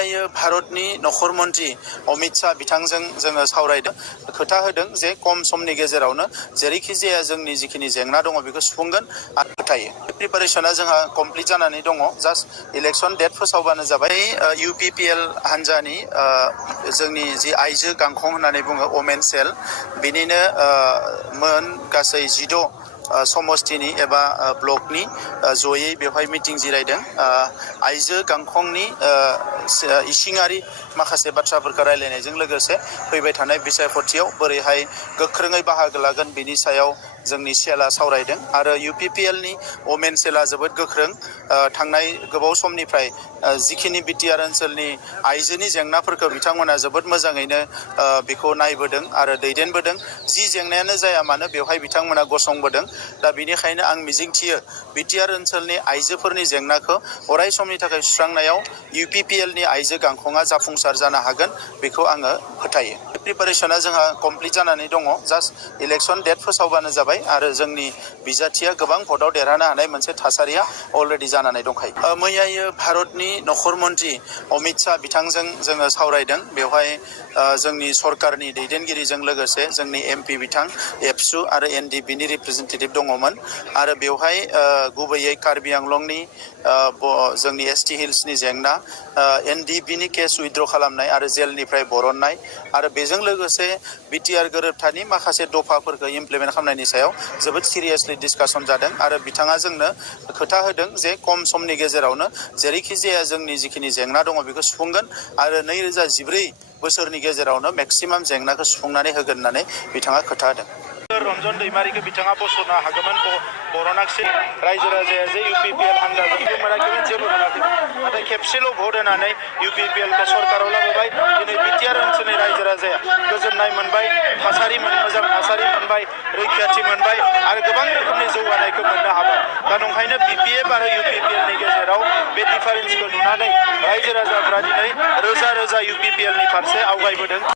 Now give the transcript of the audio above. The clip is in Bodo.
मैयायो भारतनि नखर मन्त्रि अमित शाह बिथांजों जोङो सावरायदों खोथा होदों जे खम समनि गेजेरावनो जेरैखि जाया जोंनि जिखिनि जेंना दङ बेखौ सुफुंगोन आरो फोथायो। प्रिपारेसना जोंहा कमप्लिट जानानै दङ, जास्ट इलेक्सन डेट फोसावबानो जाबाय। UPPL हान्जानि जोंनि जि आइजो गांखं होननानै बुङो वमेन सेल, बिनिनो मोन गासै 16 समस्तिनि एबा ब्लकनि जयै बेवहाय मिटिं जिरायदों। आइजो गांखंनि इसिङारि माखासे बाथ्राफोरखौ रायलायनायजों लोगोसे फैबाय थानाय बिसायख'थियाव बोरैहाय गोख्रोङै बाहागो लागोन बिनि सायाव जोंनि सेला सावरायदों। आरो UPPLनि वमेन सेला जोबोद गोख्रों, थांनाय गोबाव समनिफ्राय जिखिनि BTR ओनसोलनि आइजोनि जेंनाफोरखौ बिथांमोना जोबोद मोजाङैनो बेखौ नायबोदों आरो दैदेनबोदों। जि जेंनायानो जाया मानो बेवहाय बिथांमोना गसंबोदों। दा बेनिखायनो आं मिजिंथियो BTR ओनसोलनि आइजोफोरनि जेंनाखौ अराय समनि थाखाय सुस्रांनायाव UPPLनि आइजो गांखंआ जाफुंसार जानो हागोन, बेखौ आङो फोथायो। प्रिपारेसना जोंहा कमप्लिट जानानै दङ, जास्ट इलेक्सन डेट फोसावबानो जाबाय आरो जोंनि बिजाथिया गोबां भटआव देरहानो हानाय मोनसे थासारिया अलरेडि जानानै दंखायो। मैयायो भारतनि नखर मन्त्रि अमित शाह बिथांजों जोङो सावरायदों। बेवहाय जोंनि सरकारनि दैदेनगिरिजों लोगोसे जोंनि MP बिथां एबसु आरो NDPनि रिप्रेजेन्टेटिभ दङमोन। आरो बेवहाय गुबैयै कार्बि आंलंनि जोंनि ST हिल्सनि जेंना, NDPनि केस उइथड्र खालामनाय आरो जेलनिफ्राय बरननाय, आरो बेजों लोगोसे BTR गोरोबथानि माखासे दफाफोरखौ इमप्लिमेन्ट खालामनायनि सायाव जोबोद सिरियासलि डिसकासन जादों। आरो बिथाङा जोंनो खोथा होदों जे खम समनि गेजेरावनो जेरैखि जाया जोंनि जिखिनि जेंना दङ बेखौ सुफुंगोन आरो 2014 बोसोरनि गेजेरावनो मेक्सिमाम जेंनाखौ सुफुंनानै होगोन होननानै बिथाङा खोथा होदों। रन्जन दैमारिखौ बिथाङा बस'नो हागौमोन, बरनाक्सि रायजो राजाया जे UPPL हान्जाजोंबो मोनाखैमोन, जेबो मोनाखैमोन। नाथाय खेबसेल' भट होनानै UPPLखौ सरकाराव लाबोबाय। दिनै BTR ओनसोलनि रायजो राजाया गोजोननाय मोनबाय, मोजां थासारि मोनबाय, रैखाथि मोनबाय आरो गोबां रोखोमनि जौगानायखौ मोननो हाबाय। दा नंखायनो BPF आरो UPPLनि गेजेराव बे डिफारेन्सखौ नुनानै रायजो राजाफ्रा दिनै रोजा रोजा UPPLनि फारसे आवगायबोदों।